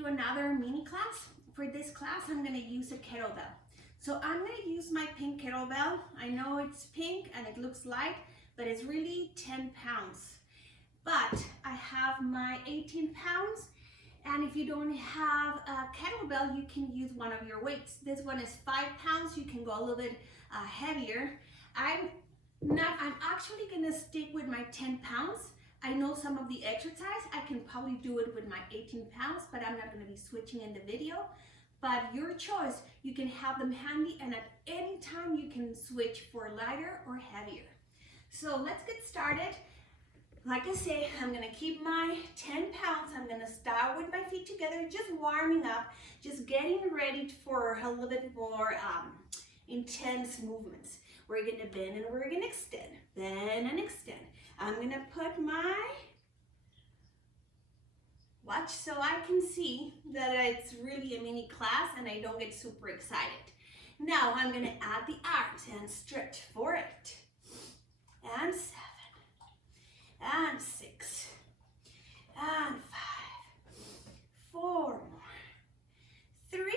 do another mini class. For this class, I'm gonna use a kettlebell. So I'm gonna use my pink kettlebell. I know it's pink and it looks light, but it's really 10 pounds. But I have my 18 pounds, and if you don't have a kettlebell, you can use one of your weights. This one is 5 pounds. You can go a little bit heavier. I'm actually gonna stick with my 10 pounds. I know some of the exercise, I can probably do it with my 18 pounds, but I'm not gonna be switching in the video. But your choice, you can have them handy, and at any time you can switch for lighter or heavier. So let's get started. Like I say, I'm gonna keep my 10 pounds. I'm gonna start with my feet together, just warming up, just getting ready for a little bit more intense movements. We're gonna bend and we're gonna extend, bend and extend. I'm gonna put my watch so I can see that it's really a mini class and I don't get super excited. Now I'm gonna add the arms and stretch for 8, and 7, and 6, and 5, 4 more, 3,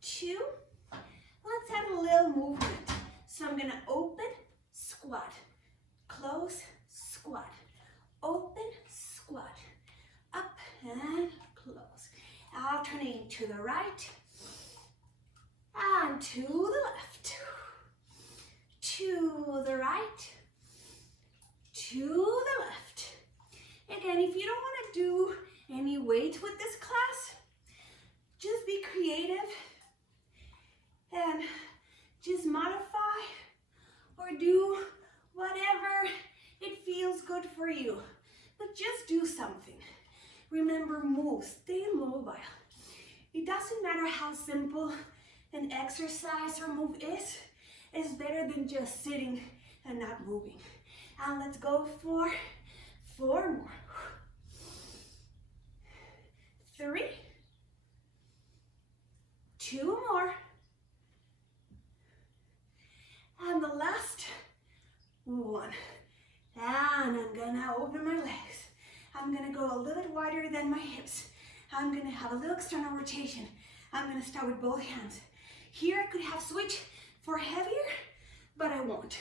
2, let's add a little movement. So I'm gonna open, squat, close, squat, open, squat, up and close. Alternating to the right and to the left, to the right, to the left. Again, if you don't want to do any weight with this class, just be creative and just modify or do whatever it feels good for you. But just do something. Remember, move, stay mobile. It doesn't matter how simple an exercise or move is, it's better than just sitting and not moving. And let's go for 4 more. 3, 2 more. And the last one. And I'm gonna open my legs. I'm gonna go a little bit wider than my hips. I'm gonna have a little external rotation. I'm gonna start with both hands. Here I could have switched for heavier, but I won't.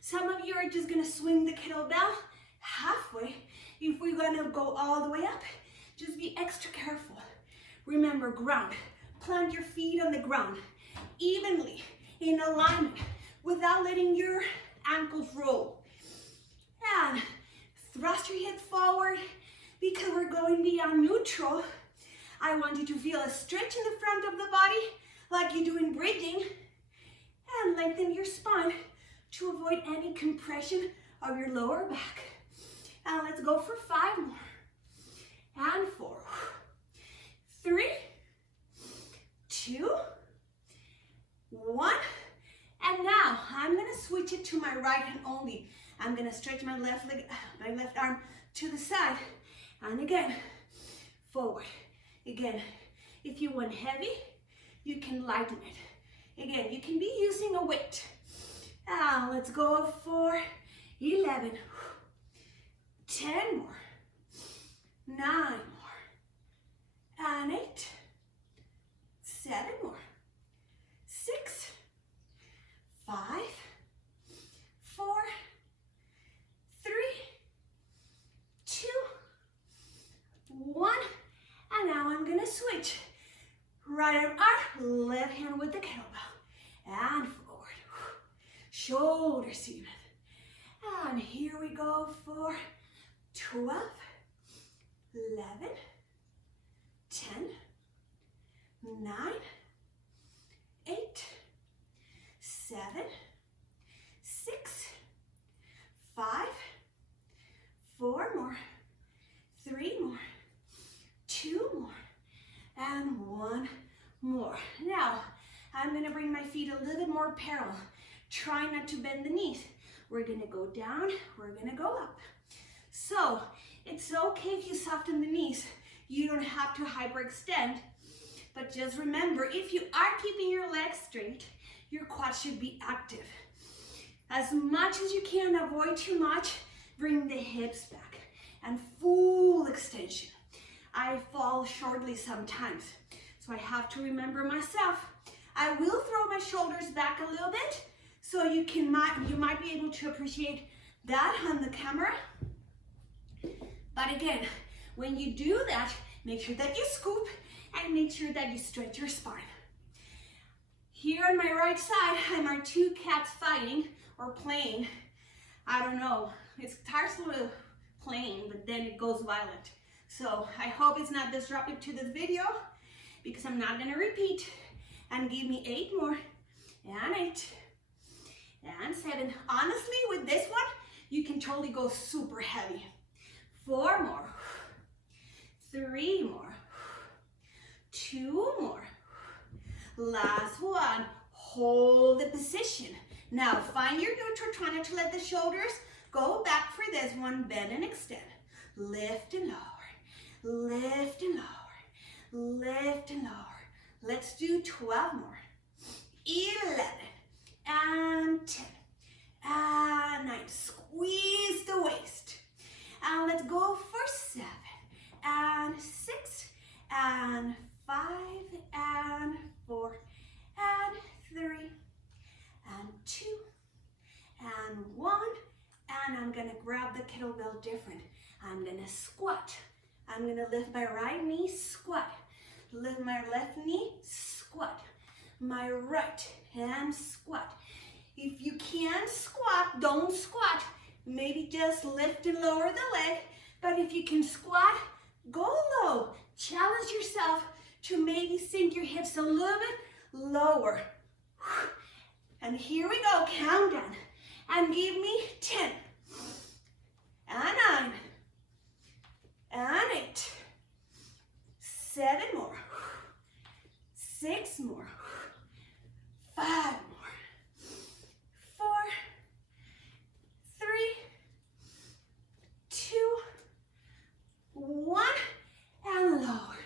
Some of you are just gonna swing the kettlebell halfway. If we're gonna go all the way up, just be extra careful. Remember, ground. Plant your feet on the ground evenly in alignment without letting your ankles roll. And thrust your hips forward because we're going beyond neutral. I want you to feel a stretch in the front of the body like you're doing bridging, and lengthen your spine to avoid any compression of your lower back. And let's go for 5 more. And 4, 3, 2, 1. And now I'm gonna switch it to my right hand only. I'm gonna stretch my left leg, my left arm to the side. And again, forward. Again, if you want heavy, you can lighten it. Again, you can be using a weight. Now let's go for 11, 10 more, 9 more, and 8, 7 more, 6, 5, 4, 3, 2, 1. And now I'm gonna switch. Right arm up, left hand with the kettlebell. And forward. Shoulders even. And here we go for 12, 11, 10, 9, 8, 7, 6, 5, 4 more, 3 more, 2 more, and 1 more. Now, I'm gonna bring my feet a little bit more parallel. Try not to bend the knees. We're gonna go down, we're gonna go up. So, it's okay if you soften the knees. You don't have to hyperextend, but just remember, if you are keeping your legs straight, your quads should be active. As much as you can, avoid too much, bring the hips back, and full extension. I fall shortly sometimes. So I have to remember myself. I will throw my shoulders back a little bit so you might be able to appreciate that on the camera. But again, when you do that, make sure that you scoop and make sure that you stretch your spine. Here on my right side, I have my two cats fighting or playing. I don't know, it starts a little playing, but then it goes violent. So I hope it's not disruptive to this video because I'm not gonna repeat. And give me 8 more, and 8, and 7. Honestly, with this one, you can totally go super heavy. 4 more, 3 more, 2 more. Last one, hold the position. Now find your neutral, try not to let the shoulders go back for this one, bend and extend. Lift and lower, lift and lower, lift and lower. Let's do 12 more. 11 and 10 and 9. Squeeze the waist. And let's go for 7 and 6 and 5 and 4 and 3 and 2 and 1. And I'm gonna grab the kettlebell different. I'm gonna squat. I'm gonna lift my right knee, squat. Lift my left knee, squat. My right hand, squat. If you can't squat, don't squat. Maybe just lift and lower the leg. But if you can squat, go low. Challenge yourself to maybe sink your hips a little bit lower. And here we go, countdown. And give me 10, and 9, and 8. 7 more, 6 more, 5 more, 4, 3, 2, 1, and lower.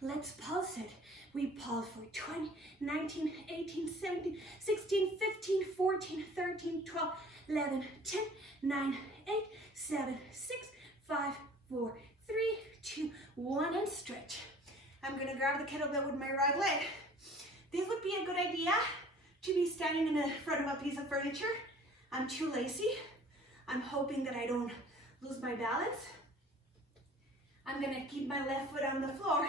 Let's pulse it. We pulse for 20, 19, 18, 17, 16, 15, 14, 13, 12, 11, 10, 9, 8, 7, 6, 5, 4, 3, 2, 1, and stretch. I'm gonna grab the kettlebell with my right leg. This would be a good idea to be standing in the front of a piece of furniture. I'm too lazy. I'm hoping that I don't lose my balance. I'm gonna keep my left foot on the floor.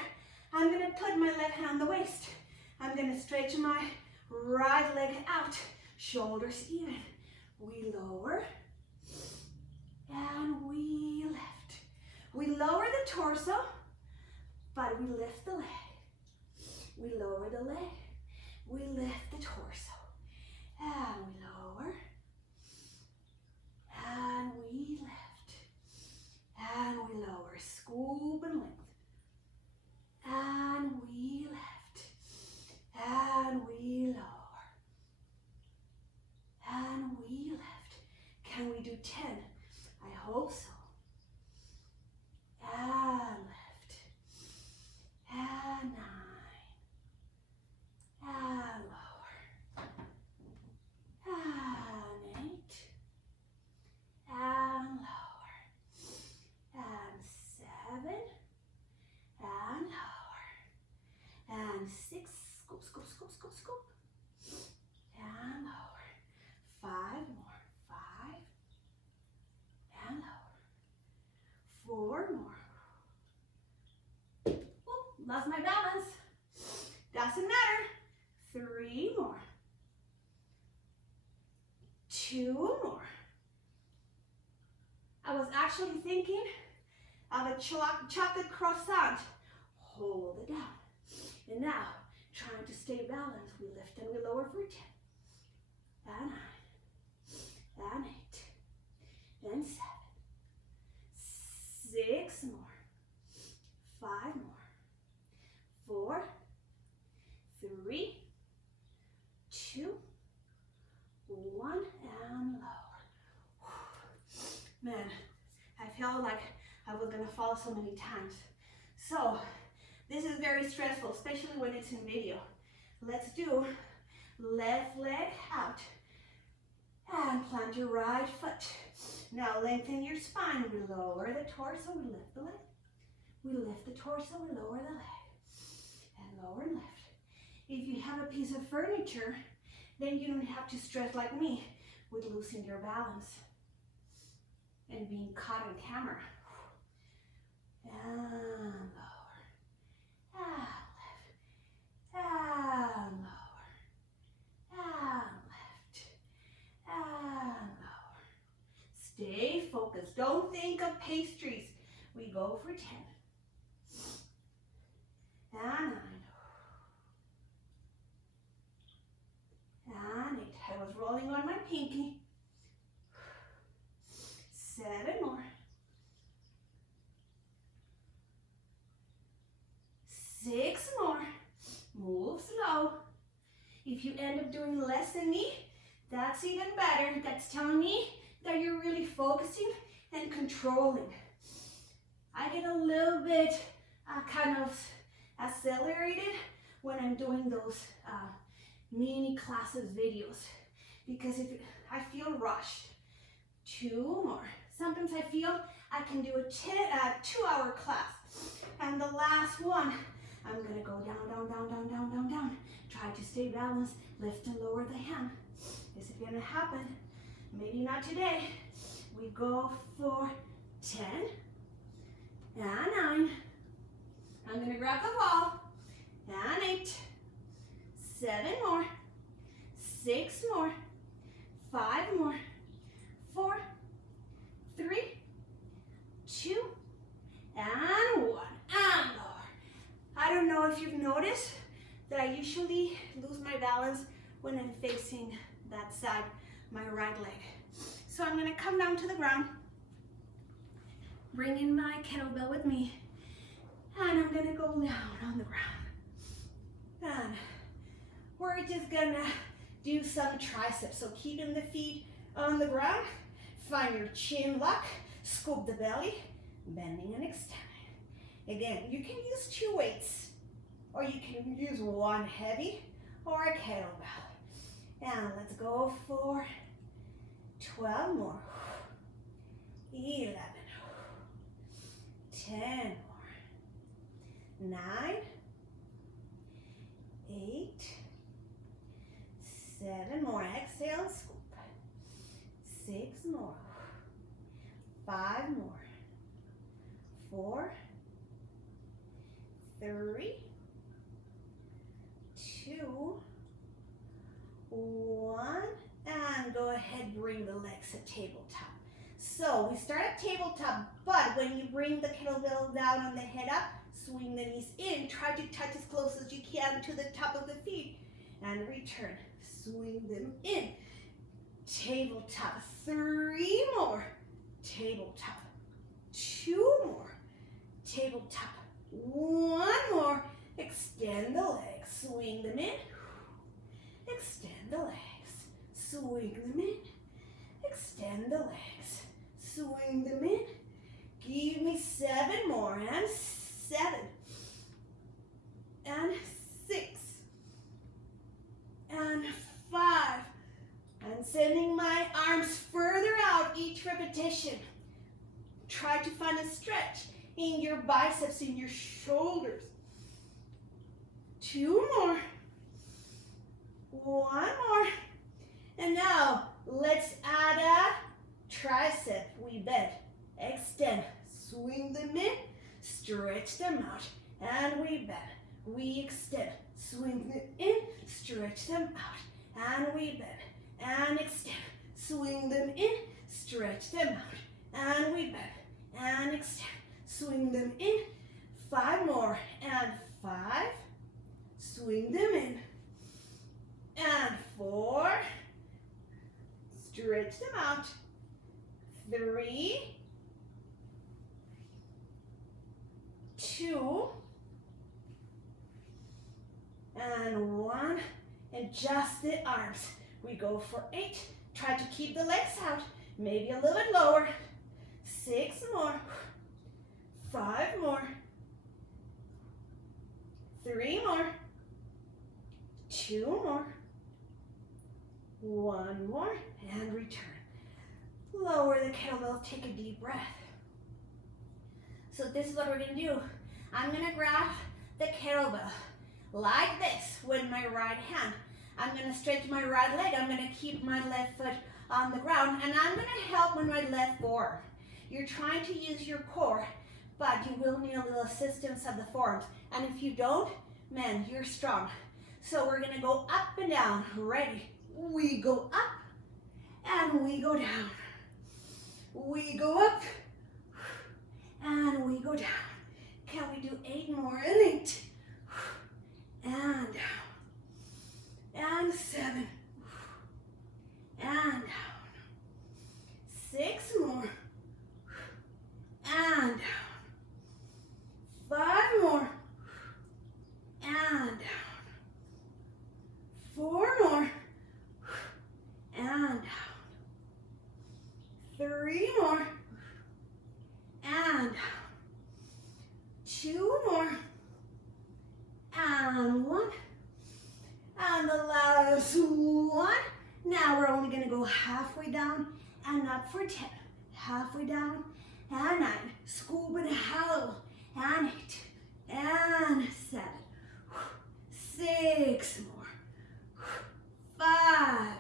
I'm gonna put my left hand on the waist. I'm gonna stretch my right leg out, shoulders even. We lower, and we lift. We lower the torso, but we lift the leg. We lower the leg. We lift the torso. And we lower. And we lift. And we lower. Scoop and lift. And we lift. And we lower. And we lift. Can we do 10? I hope so. And lift. And 9. And lower. And 8. And lower. And 7. And lower. And 6. Scoop, scoop, scoop, scoop, scoop. And lower. 5 more. 5. And lower. 4 more. Oop, lost my balance. Doesn't matter. 3 more. 2 more. I was actually thinking of a chocolate croissant. Hold it down. And now, trying to stay balanced, we lift and we lower for 10. And 9. And 8. And 7. 6 more. 5 more. 4. 3, 2, 1, and lower. Man, I felt like I was gonna fall so many times. So, this is very stressful, especially when it's in video. Let's do left leg out and plant your right foot. Now lengthen your spine. We lower the torso, we lift the leg. We lift the torso, we lower the leg, and lower and lift. If you have a piece of furniture, then you don't have to stress like me with losing your balance and being caught on camera. And lower, and lift, and lower, and lift, and lower. Stay focused. Don't think of pastries. We go for 10. And 9. And 8. I was rolling on my pinky. 7 more. 6 more. Move slow. If you end up doing less than me, that's even better. That's telling me that you're really focusing and controlling. I get a little bit kind of accelerated when I'm doing those mini classes videos because I feel rushed. 2 more. Sometimes I feel I can do a 2-hour class. And the last one, I'm going to go down, down, down, down, down, down, down. Try to stay balanced, lift and lower the hand. Is it going to happen? Maybe not today. We go for 10 and 9. I'm going to grab the wall. And 8. 7 more. 6 more. 5 more. 4, 3, 2, and 1. And lower. I don't know if you've noticed that I usually lose my balance when I'm facing that side, my right leg. So I'm going to come down to the ground, bring in my kettlebell with me, and I'm going to go down on the ground. And we're just going to do some triceps. So keeping the feet on the ground, find your chin lock, scoop the belly, bending and extending. Again, you can use 2 weights, or you can use 1 heavy or a kettlebell. And let's go for 12 more. 11. 10 more. 9. 8. 7 more. Exhale, scoop. 6 more. 5 more. 4. 3. 2. 1. And go ahead, bring the legs at tabletop. So we start at tabletop, but when you bring the kettlebell down on the head up, swing the knees in. Try to touch as close as you can to the top of the feet. And return. Swing them in. Tabletop. 3 more. Tabletop. 2 more. Tabletop. 1 more. Extend the legs. Swing them in. Extend the legs. Swing them in. Extend the legs. Swing them in. Give me 7 more. And 7. And 6. And 5. And sending my arms further out each repetition. Try to find a stretch in your biceps, in your shoulders. 2 more. 1 more. And now, let's add a tricep. We bend, extend, swing them in, stretch them out, and we bend. We extend, swing them in, stretch them out, and we bend, and extend, swing them in, stretch them out, and we bend, and extend, swing them in. 5 more, and 5, swing them in, and 4, stretch them out, 3, 2, and 1, adjust the arms. We go for 8, try to keep the legs out, maybe a little bit lower, 6 more, 5 more, 3 more, 2 more, 1 more, and return. Lower the kettlebell, take a deep breath. So this is what we're gonna do. I'm gonna grab the kettlebell like this with my right hand. I'm gonna stretch my right leg. I'm gonna keep my left foot on the ground, and I'm gonna help with my left forward. You're trying to use your core, but you will need a little assistance of the forearms. And if you don't, man, you're strong. So we're gonna go up and down. Ready? We go up and we go down. We go up and we go down. Can we do 8 more? And 8 and down and 7 and down. 6 more and down. 5 more and down. 4 more and down. 3 more and down. 2 more and 1 and the last one. Now we're only going to go halfway down and up for 10. Halfway down and 9. Scoop and howl and 8 and 7. 6 more. 5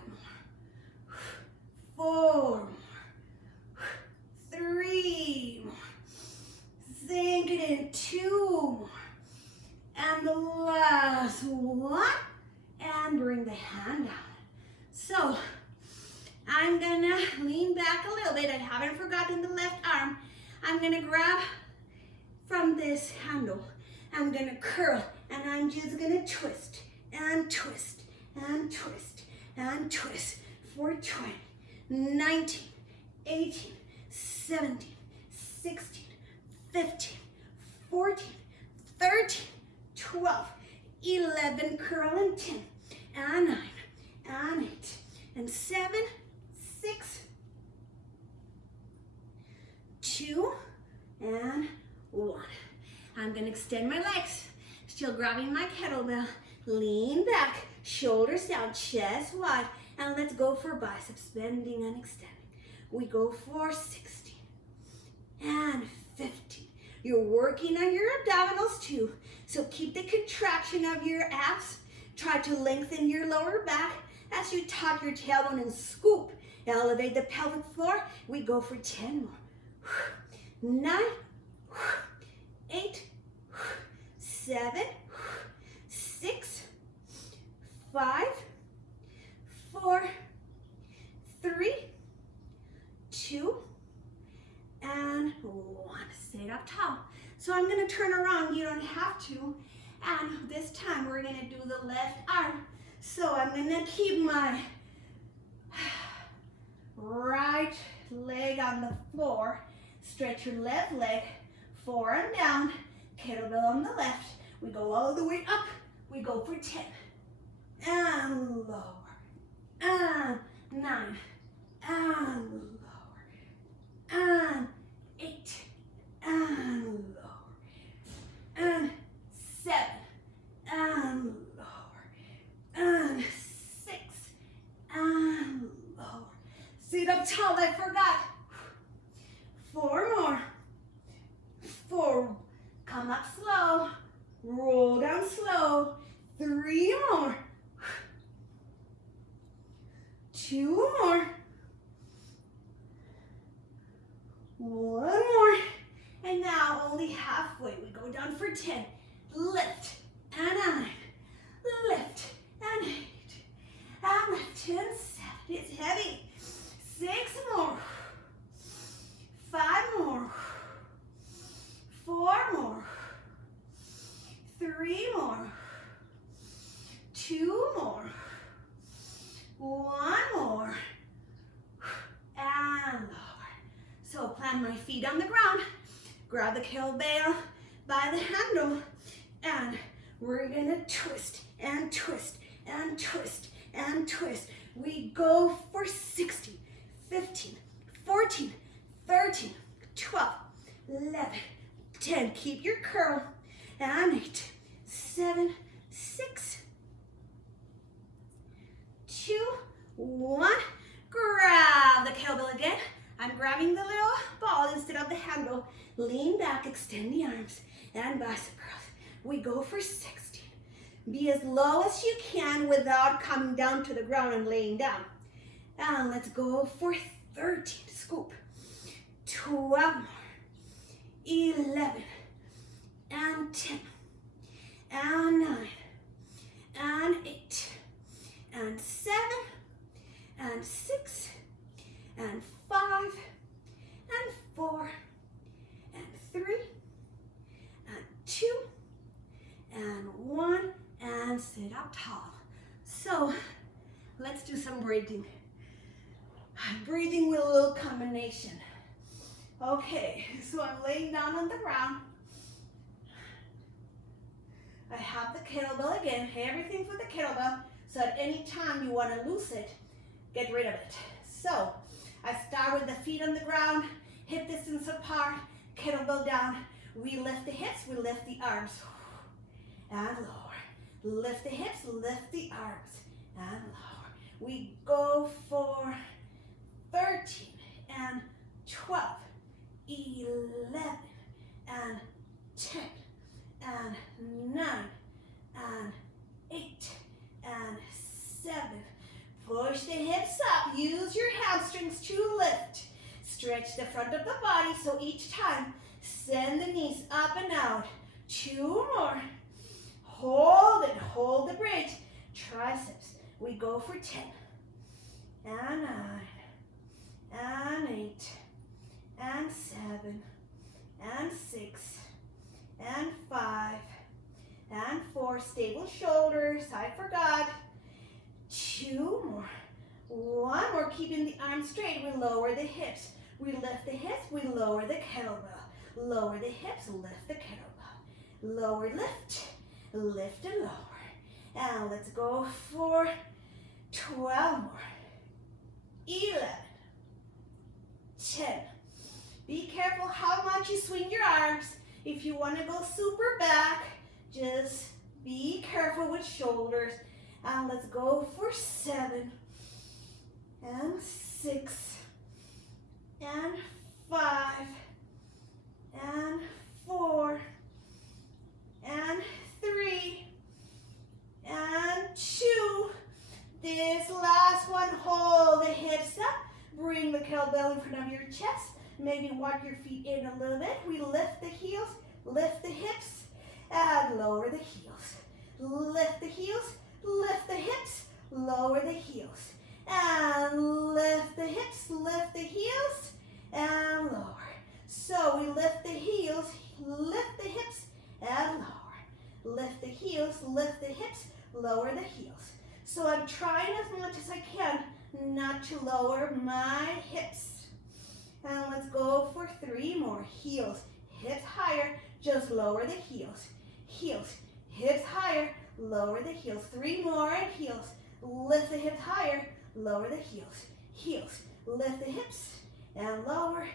more. 4 more. 3 more. Sink it in. 2 more. And the last one. And bring the hand down. So I'm gonna lean back a little bit. I haven't forgotten the left arm. I'm gonna grab from this handle. I'm gonna curl, and I'm just gonna twist and twist and twist and twist for 20, 19, 18, 17, 16, 15, 14, 13, 12, 11, curl, and 10, and 9, and 8, and 7, 6, 2, and 1. I'm gonna extend my legs, still grabbing my kettlebell, lean back, shoulders down, chest wide, and let's go for biceps, bending and extending. We go for 16 and 15. You're working on your abdominals too, so keep the contraction of your abs. Try to lengthen your lower back as you tuck your tailbone and scoop. Elevate the pelvic floor. We go for 10 more. 9, 8, 7, 6, 5, 4, 3, 2, and 1. Stay up tall. So I'm going to turn around. You don't have to. And this time we're going to do the left arm. So I'm going to keep my right leg on the floor. Stretch your left leg, forearm down, kettlebell on the left. We go all the way up. We go for 10. And lower. And 9. And lower. And 8. And lower. And 7. And lower. And 6. And lower. Sit up tall, I forgot. 4 more. 4. Come up slow. Roll down slow. 3 more. 2 more. 1 more. And now only halfway. We go down for 10. Lift and 9. Lift and 8. And lift and 7. It's heavy. 6 more. 5 more. 4 more. 3 more. 2 more. 1 more. And lower. So plant my feet on the ground. Grab the kettlebell by the handle. And we're gonna twist and twist and twist and twist. We go for 16, 15, 14, 13, 12, 11, 10. Keep your curl. And 8, 7, 6, 2, 1. Grab the kettlebell again. I'm grabbing the little ball instead of the handle. Lean back, extend the arms, and bicep curls. We go for 16. Be as low as you can without coming down to the ground and laying down. And let's go for 13. Scoop. 12 more. 11. And 10. And 9. And 8. And 7. And 6. And 5. And 4. And 3. And 2. And 1. And sit up tall. So let's do some breathing. Breathing with a little combination. Okay, so I'm laying down on the ground. I have the kettlebell again, everything for the kettlebell, so at any time you want to lose it, get rid of it. So I start with the feet on the ground, hip distance apart, kettlebell down. We lift the hips, we lift the arms, and lower. Lift the hips, lift the arms, and lower. We go for 13 and 12, 11 and 10 and 9 and 8 and 7. Push the hips up. Use your hamstrings to lift. Stretch the front of the body, so each time send the knees up and out. 2 more. Hold it. Hold the bridge. Triceps. We go for 10 and 9 and 8 and 7 and 6 and 5 and 4. Stable shoulders. I forgot. 2 more. 1 more. Keeping the arms straight. We lower the hips. We lift the hips. We lower the kettlebell. Lower the hips. Lift the kettlebell. Lower, lift. Lift and lower. And let's go for 12 more. 11. 10. Be careful how much you swing your arms. If you want to go super back, just be careful with shoulders. And let's go for 7 and 6 and 5 and 4 and 3 and 2. This last one, hold the hips up. Bring the kettlebell in front of your chest. Maybe walk your feet in a little bit. We lift the heels, lift the hips, and lower the heels. Lift the heels, lift the hips, lower the heels. And lift the hips, lift the heels, and lower. So we lift the heels, lift the hips, and lower. Lift the heels, lift the hips, lower the heels. So I'm trying as much as I can not to lower my hips. And let's go for 3 more. Heels, hips higher, just lower the heels. Heels, hips higher, lower the heels. 3 more and heels. Lift the hips higher, lower the heels. Heels, lift the hips and lower.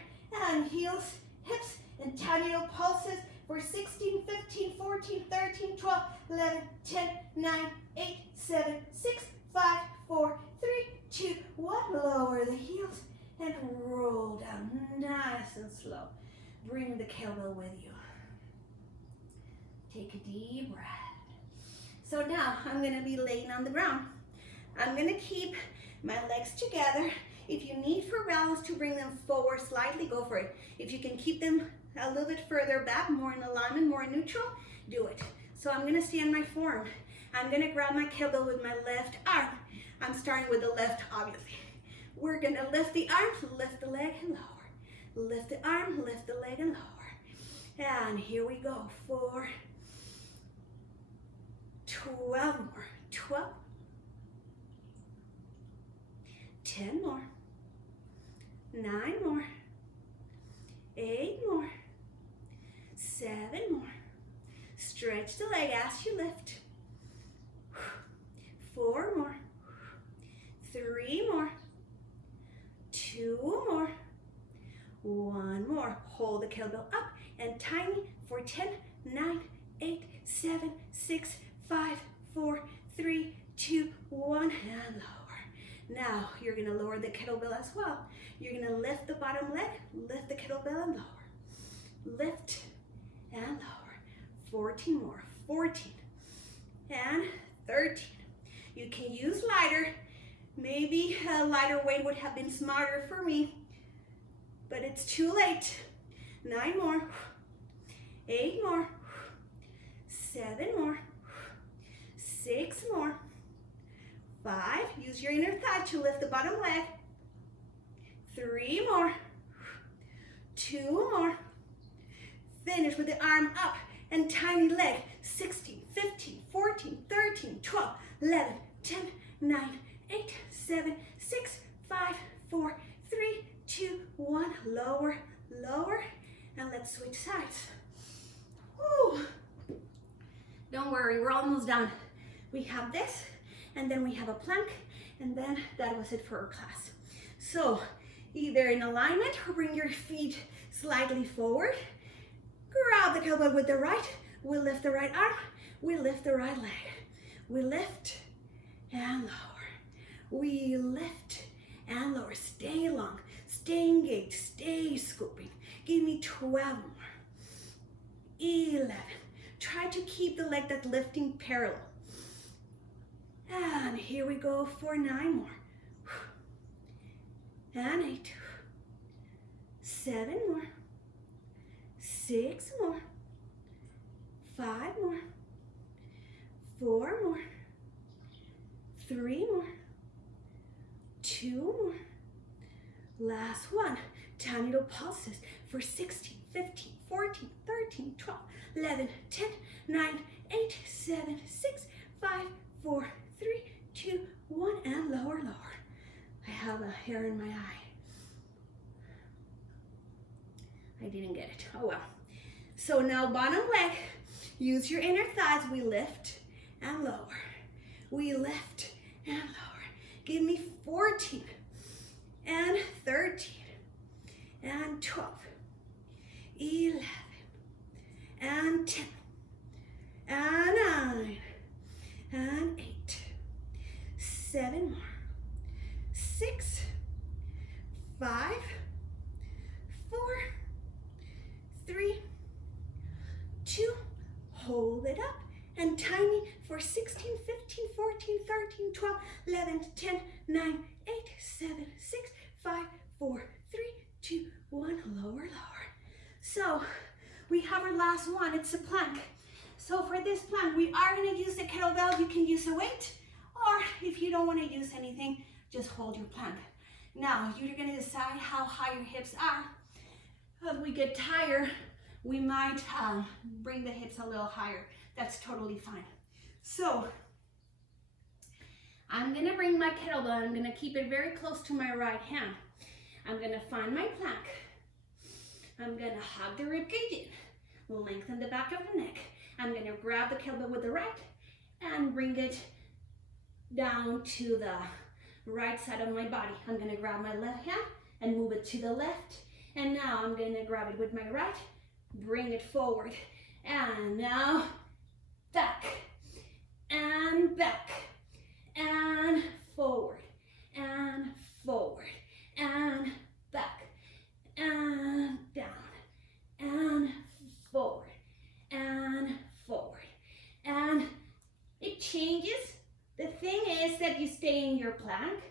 And heels, hips, and tiny little pulses for 16, 15, 14, 13, 12, 11, 10, 9, 8, 7, 6, 5, 4, 3, 2, 1. Lower the heels and roll down nice and slow. Bring the kettlebell with you. Take a deep breath. So now I'm going to be laying on the ground. I'm going to keep my legs together. If you need for balance to bring them forward slightly, go for it. If you can keep them a little bit further back, more in alignment, more neutral, do it. So I'm going to stay on my form. I'm going to grab my kettlebell with my left arm. I'm starting with the left, obviously. We're going to lift the arm, lift the leg, and lower. Lift the arm, lift the leg, and lower. And here we go for 12 more. 12. 10 more. 9 more. 8 more. 7 more. Stretch the leg as you lift. 4 more. 3 more. 2 more. 1 more. Hold the kettlebell up and tiny for 10, 9, 8, 7, 6, 5, 4, 3, 2, 1, and lower. Now you're gonna lower the kettlebell as well. You're gonna lift the bottom leg, lift the kettlebell and lower. Lift and lower. 14 more, 14 and 13. You can use lighter. Maybe a lighter weight would have been smarter for me, but it's too late. 9 more, 8 more, 7 more, 6 more, 5, use your inner thigh to lift the bottom leg, 3 more, 2 more, finish with the arm up and tiny leg, 16, 15, 14, 13, 12, 11, 10, 9, 8, 7, 6, 5, 4, 3, 2, 1, lower, lower, and let's switch sides. Woo. Don't worry, we're almost done. We have this, and then we have a plank, and then that was it for our class. So either in alignment or bring your feet slightly forward. Grab the kettlebell with the right. We lift the right arm. We lift the right leg. We lift and lower. We lift and lower. Stay long. Stay engaged. Stay scooping. Give me 12 more. 11. Try to keep the leg that's lifting parallel. And here we go for 9 more. And 8. 7 more. 6 more. 5 more. 4 more. 3 more. 2 more. Last one. Tiny little pulses for 16, 15, 14, 13, 12, 11, 10, 9, 8, 7, 6, 5, 4, 3, 2, 1, and lower, lower. I have a hair in my eye. I didn't get it. Oh well. So now bottom leg, use your inner thighs. We lift and lower. We lift and lower. Give me 14 and 13 and 12, 11 and 10 and 9 and 8, 7 more, 6, 5, 4, 3, 2, hold it up, and tiny for 16, 15, 14, 13, 12, 11, 10, 9, 8, 7, 6, 5, 4, 3, 2, 1, lower, lower. So we have our last one, it's a plank. So for this plank, we are gonna use the kettlebell. You can use a weight, or if you don't wanna use anything, just hold your plank. Now, you're gonna decide how high your hips are. As we get tired, we might bring the hips a little higher. That's totally fine. So, I'm gonna bring my kettlebell. I'm gonna keep it very close to my right hand. I'm gonna find my plank. I'm gonna hug the ribcage in, lengthen the back of the neck. I'm gonna grab the kettlebell with the right and bring it down to the right side of my body. I'm gonna grab my left hand and move it to the left. And now I'm gonna grab it with my right, bring it forward. And now back and back and forward and forward and back and down and forward and forward. And it changes. The thing is that you stay in your plank.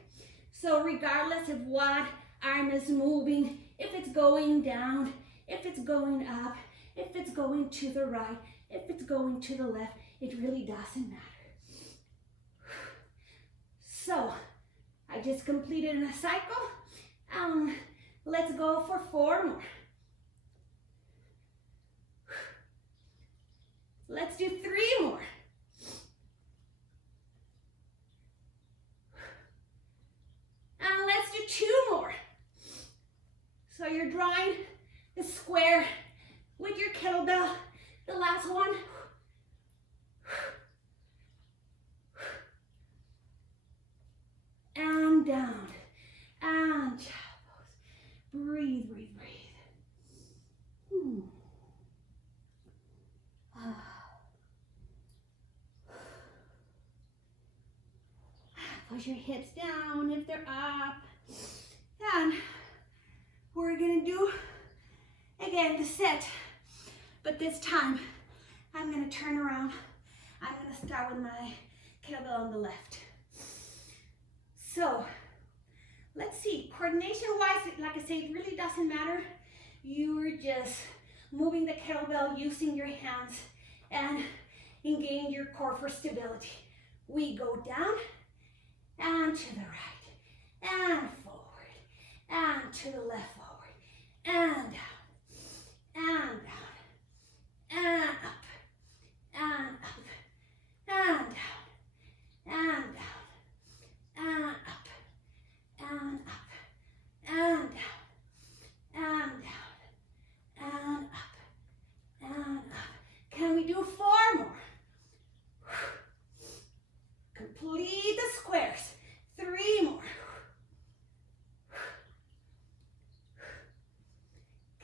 So regardless of what arm is moving, if it's going down, if it's going up, if it's going to the right, if it's going to the left, it really doesn't matter. So, I just completed a cycle. Let's go for 4 more. Let's do 3 more. And let's do 2 more. So you're drawing the square with your kettlebell. The last one. And down. And elbows. Breathe, breathe, breathe. push your hips down if they're up. And we're gonna do, again, the set. But this time, I'm gonna turn around. I'm gonna start with my kettlebell on the left. So, let's see, coordination-wise, like I say, it really doesn't matter. You're just moving the kettlebell, using your hands, and engaging your core for stability. We go down, and to the right, and forward, and to the left, forward, and down, and down, and up, and up, and down, and down, and up, and up, and down, and down, and up, and up. Can we do 4 more? Complete the squares. 3 more.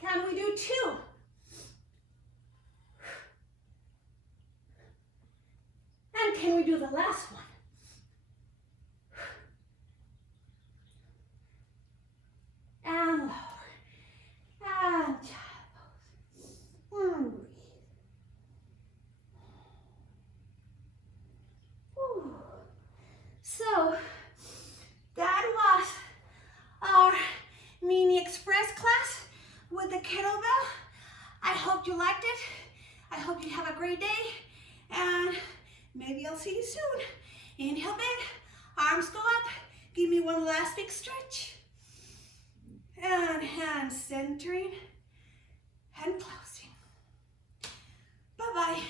Can we do 2? And can we do the last one? And lower. And child pose. And breathe. Whew. So that was our mini express class with the kettlebell. I hope you liked it. I hope you have a great day, and maybe I'll see you soon. Inhale big, arms go up. Give me one last big stretch. And hands centering and closing. Bye-bye.